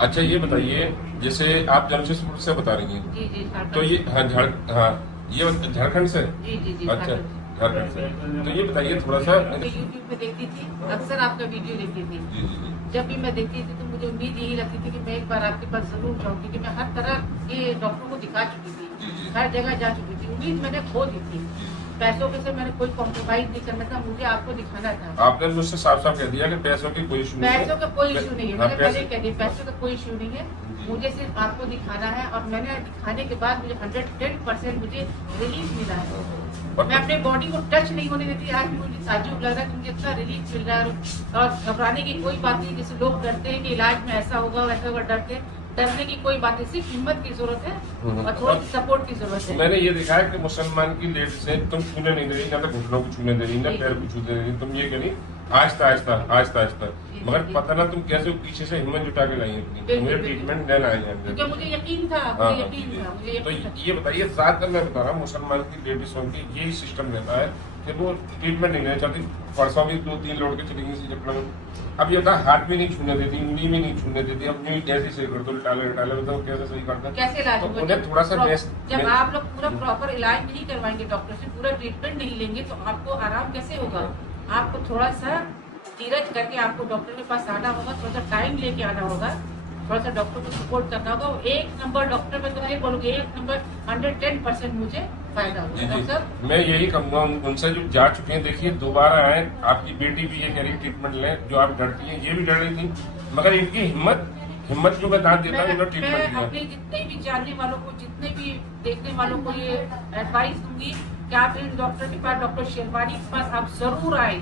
अच्छा ये बताइए, जैसे आप जमशेदपुर से बता रही हैं, जी जी तो ये हाँ ये झारखंड से। जी जी जी अच्छा, झारखंड से। तो ये बताइए थोड़ा सा। मैं यूट्यूब पे देखती थी, अक्सर आपका वीडियो देखती थी। जी जी जी जब भी मैं देखती थी तो मुझे उम्मीद यही लगती थी कि मैं एक बार आपके पास जरूर जाऊँ, क्योंकि मैं हर तरह के डॉक्टर को दिखा चुकी जी, थी, जी। हर जगह जा चुकी थी। उम्मीद मैंने खो दी थी। पैसों के से मैंने कोई कॉम्प्रोमाइज नहीं करना था, मुझे आपको दिखाना था। आपने मुझसे साफ साफ कह दिया कि पैसों की कोई इशू नहीं है। पैसों का कोई इशू नहीं है, हाँ, मैंने पहले कह दिया पैसों का कोई इशू नहीं है। जी। मुझे सिर्फ आपको दिखाना है, और मैंने दिखाने के बाद मुझे 110% मुझे रिलीफ मिला है। मैं अपने बॉडी को टच नहीं होने देती। आज मुझे ताज्जुब लग रहा है कि मुझे इतना रिलीफ मिल रहा है, और घबराने की कोई बात नहीं। जैसे लोग डरते हैं कि इलाज में ऐसा होगा वैसा होगा, डरने की कोई बात नहीं। सिर्फ हिम्मत की जरूरत है और थोड़ी सपोर्ट की जरूरत है। मैंने ये देखा है कि मुसलमान की लेट से तुम छूने नहीं दे रही, ना तो घुटनों को छूने दे रही, ना पैर को छूने दे रही, तुम ये करी आहिस्ता आहिस्ता आहिस्ता आहिस्ता। मगर पता ना तुम कैसे पीछे से हिम्मत जुटा के लाई अपनी, मुझे ट्रीटमेंट देना है क्योंकि मुझे यकीन था, हाँ, मुझे यकीन था, मुझे तो यकीन था। ये बताइए, ज्यादातर मैं बता रहा हूँ मुसलमान की लेडीजों की यही सिस्टम रहता है कि वो ट्रीटमेंट नहीं लेना चाहती। परसों भी 2-3 लौट के चली गई इसी चक्कर में। अब ये था हाथ भी नहीं छूने देती, उंगली भी नहीं छूने देती। अब यूं कैसे सही कर दो, टाले बताओ कैसे सही करता। कैसे इलाज तो होगा? उन्हें थोड़ा सा जब आप लोग पूरा प्रॉपर इलाज नहीं करवाएंगे, डॉक्टर से पूरा ट्रीटमेंट नहीं लेंगे, तो आपको आराम कैसे होगा? आपको थोड़ा सा धीरज करके आपको डॉक्टर के पास आना होगा, थोड़ा सा टाइम लेके आना होगा, थोड़ा सा डॉक्टर को सपोर्ट करना होगा। एक नंबर डॉक्टर में तो ये बोलोगे, एक नंबर 110% मुझे फायदा जी होगा। जी, डॉक्टर मैं यही कहूंगा उनसे जो जा चुके हैं, देखिए दोबारा आए। आपकी बेटी भी ये कह रही ट्रीटमेंट लें, जो आप डरती हैं, ये भी डर रही थी, मगर इनकी हिम्मत जो मैं दांत देता हूँ, इन्होंने ट्रीटमेंट मैं दिया। अपने जितने भी जानने वालों को, जितने भी देखने वालों को ये एडवाइस दूंगी कि आप इन डॉक्टर के पास, डॉक्टर शेरवानी के पास आप जरूर आए।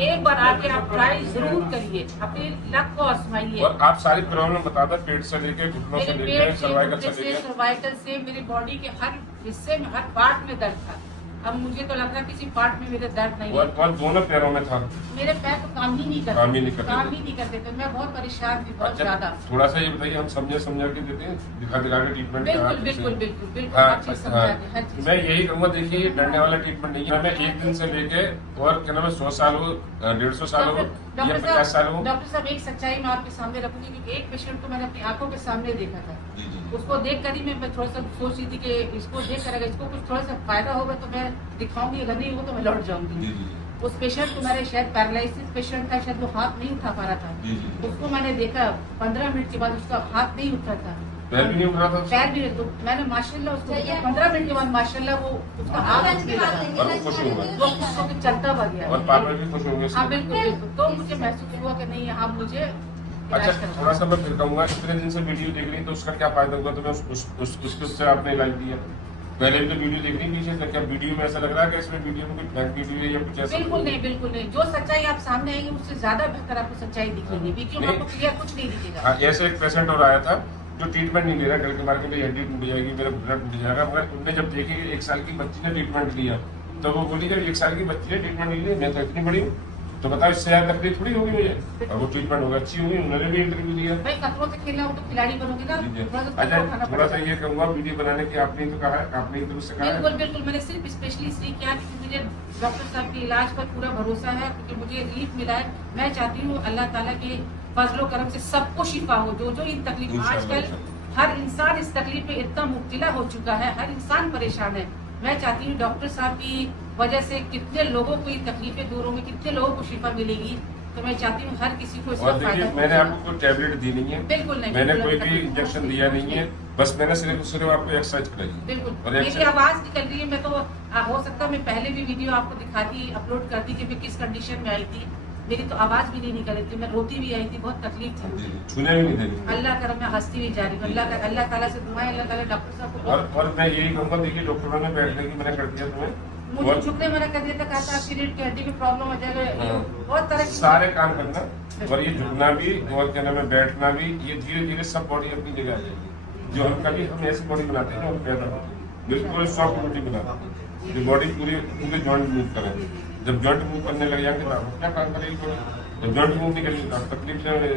एक बार आके आप ट्राई जरूर करिए, अपने लक को आजमाइए। और आप सारी प्रॉब्लम बता दो, पेट से लेके घुटनों से मेरे लेके पेट से, सर्वाइकल घुटने से से, लेके। सर्वाइकल से, मेरी बॉडी के हर हिस्से में, हर पार्ट में दर्द था। अब मुझे तो लग रहा है किसी पार्ट में मेरे दर्द नहीं है। और दोनों पैरों में था। मेरे पैर तो काम ही नहीं करते, काम ही नहीं करते काम ही नहीं करते थे। मैं बहुत परेशान थी, बहुत अच्छा, ज्यादा। थोड़ा सा ये बताइए, हम समझा के देते हैं, दिखा के ट्रीटमेंट। बिल्कुल बिल्कुल बिल्कुल बिल्कुल, हाँ, हर चीज हाँ, समझाते, हर चीज। मैं यही कहूँगा, देखिए ये डरने वाला ट्रीटमेंट नहीं है। मैं एक दिन से लेके और क्या नाम है 100 साल हो, 150 साल हो, या 50 साल हो। डॉक्टर साहब, एक सच्चाई मैं आपके सामने रखूंगी, क्योंकि एक पेशेंट को मैंने अपनी आंखों के सामने देखा था। जी जी उसको देख कर ही मैं थोड़ा सा सोच रही थी कि इसको देख कर अगर इसको कुछ थोड़ा सा फायदा होगा तो मैं दिखाऊंगी, अगर नहीं होगा तो मैं लौट जाऊंगी। जी जी उस पेशेंट को मैंने, शायद पैरालिसिस पेशेंट था, शायद वो हाथ नहीं उठा पा रहा था। जी जी। उसको मैंने देखा 15 मिनट के बाद उसका हाथ नहीं उठा था, पैर भी नहीं उठ रहा था, पैर भी नहीं। तो मैंने माशाल्लाह उसको 15 मिनट के बाद माशाल्लाह वो उसका हाथ उठने लगा, और वो खुश होगा, वो खुश होकर चलता हुआ गया। और पापा भी खुश होंगे। हाँ बिल्कुल बिल्कुल। तो मुझे महसूस हुआ कि नहीं, हाँ मुझे अच्छा, इलाज करवाना। थोड़ा सा मैं फिर कहूँगा, इतने दिन से वीडियो देख रही तो उसका क्या फायदा हुआ तुम्हें? उससे आपने इलाज दिया। पहले भी तो वीडियो देख रही पीछे से, क्या वीडियो में ऐसा लग रहा है कि इसमें वीडियो में कोई फेक वीडियो है या कुछ ऐसा? बिल्कुल नहीं, बिल्कुल नहीं। जो सच्चाई आप सामने आएगी उससे ज्यादा बेहतर आपको सच्चाई दिखेगी। वीडियो में नहीं। आपको क्लियर कुछ नहीं दिखेगा। हाँ, ऐसे एक पेशेंट और आया था जो ट्रीटमेंट नहीं ले रहा, घर के मार के मेरी हड्डी टूट जाएगी, मेरा ब्लड टूट जाएगा, मगर उनने जब देखी कि 1 साल की बच्ची ने ट्रीटमेंट लिया, तो वो बोली जब 1 साल की बच्ची ने ट्रीटमेंट नहीं लिया, मैं तो इतनी बड़ी हूँ, तो बताओ इससे ज्यादा तकलीफ थोड़ी होगी मुझे। और वो ट्रीटमेंट होगा, अच्छी हुई, उन्होंने भी इंटरव्यू दिया। भाई खतरों से खेलना हो तो खिलाड़ी बनोगे ना, जी, जी। थोड़ा सा खतरों खाना अच्छा, थोड़ा सा पड़ेगा। ये कहूँगा, वीडियो बनाने की आपने तो कहा है, आपने तो उससे कहा बिल्कुल है। बिल्कुल, मैंने सिर्फ स्पेशली इसलिए किया क्योंकि मुझे डॉक्टर साहब के इलाज पर पूरा भरोसा है, क्योंकि मुझे रिलीफ मिला है। मैं चाहती हूँ अल्लाह ताला के फजलो करम से सबको शिफा हो, जो इन तकलीफ। इंशाअल्लाह, आजकल हर इंसान इस तकलीफ में इतना मुब्तला हो चुका है, हर इंसान परेशान है। मैं चाहती हूँ डॉक्टर साहब की वजह से कितने लोगों को ये तकलीफें दूर होंगी, कितने लोगों को शिफा मिलेगी। तो मैं चाहती हूँ हर किसी को इसका और देखिए, फायदा मैंने पहुंचे। आपको कोई टैबलेट दी नहीं है, बिल्कुल नहीं, मैंने बिल्कुल कोई भी नहीं। इंजेक्शन दिया नहीं है, बस मैंने सिर्फ आपको एक्सरसाइज कराई है। बिल्कुल, और मेरी एक्सरसाइज आवाज निकल रही है। मैं तो हो सकता है मैं पहले भी वीडियो आपको दिखाती, अपलोड करती कि मैं किस कंडीशन में आई थी। मेरी तो आवाज भी नहीं निकल रही थी, मैं रोती भी आई थी, बहुत तकलीफ थी मुझे। छूने भी नहीं देंगे। अल्लाह करम मैं हंसती भी जा रही हूँ। अल्लाह ताला से दुआएं, अल्लाह ताला डॉक्टर साहब को और मैं यही कहूँगा, देखिए डॉक्टरों ने बैठने की मना कर दिया तुम्हें, मुझे और झुकने मना कर दिया था, कहा था आपकी रीढ़ की हड्डी में प्रॉब्लम हो जाएगा। हाँ। बहुत तरह की सारे काम करना, और ये झुकना भी, और क्या नाम है बैठना भी, ये धीरे धीरे सब बॉडी अपनी जगह आ जाएगी। जो हम कभी हम ऐसी बॉडी बनाते हैं, हम पैदा होते हैं बिल्कुल सॉफ्ट बॉडी बनाते हैं, जो बॉडी पूरे जॉइंट मूव करें। जब जॉइंट मूव करने लग जाएंगे तो आप क्या काम करेगी बॉडी? जब जॉइंट मूव नहीं करेगी तो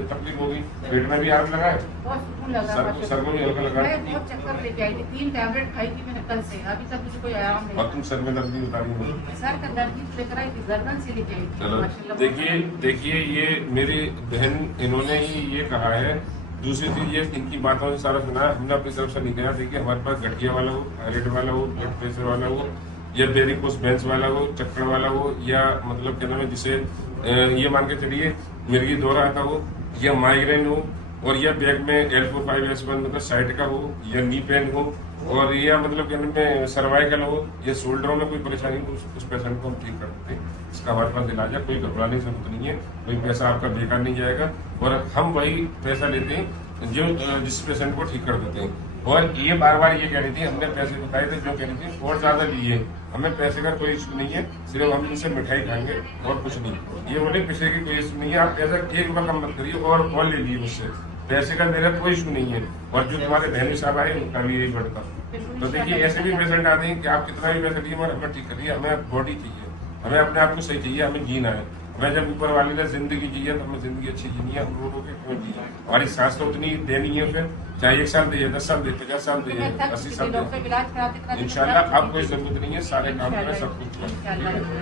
तकलीफ होगी। पेट में भी आग लगा है, बहुत सुकून लगा। सर को भी हल्का लगा। मैं बहुत चक्कर लेके आई थी, 3 टैबलेट खाई थी मैंने कल से, अभी तक मुझे कोई आराम और नहीं। तुम सर में दर्द भी उतारी हो। सर का दर्द भी लेकर आई थी, गर्दन से लेके आई थी। चलो, माशाल्लाह। देखिए ये मेरी बहन, इन्होंने ही ये कहा है दूसरी चीज ये, इनकी बातों से सारा सुना है, हमने अपनी तरफ से नहीं कहा। देखिए हमारे पास गठिया वाला हो, थायराइड वाला हो, ब्लड प्रेशर वाला हो, या वेरिकोस वेन्स वाला हो, चक्कर वाला हो, या मतलब क्या नाम है जिसे ये मान के चलिए मिर्गी दौरा आता हो, या माइग्रेन हो, और या बैक में L4-5S1 मतलब साइड का हो, या नी पेन हो, और या मतलब क्या नाम है सर्वाइकल हो, या शोल्डरों में कोई परेशानी हो, उस पेशेंट को हम ठीक कर देते हैं। इसका हमारे पास इलाज है, कोई घबराने की जरूरत नहीं है, कोई पैसा आपका बेकार नहीं जाएगा, और हम वही पैसा लेते हैं जो जिस पेशेंट को ठीक कर देते हैं। और ये बार बार ये कह रही थी, हमने पैसे बताए थे, जो कह रही थी और ज्यादा लिए, हमें पैसे का कोई इशू नहीं है, सिर्फ हम इनसे मिठाई खाएंगे और कुछ नहीं। ये बोले पैसे की कोई इशू नहीं है, आप पैसा 1 रुपया कम मत करिए और ले लीजिए मुझसे, पैसे का मेरा कोई इशू नहीं है। और जो तुम्हारे बहनी साहब आए उनका भी यही बढ़ता। तो देखिए ऐसे भी पेशेंट आते हैं कि आप कितना भी पैसा दिए हमें ठीक करिए, हमें बॉडी चाहिए, हमें अपने आप को सही चाहिए, हमें जीना है। हमें जब ऊपर वाले ने जिंदगी जी है तो हमें जिंदगी अच्छी जीनी है, हम लोगों के क्यों जी। हमारी सांस तो उतनी देनी है, फिर चाहे 1 साल दे, 10 साल दे, 50 साल दे, 80 साल दे, इंशाल्लाह अब कोई जरूरत नहीं है, सारे काम करें, सब कुछ करें।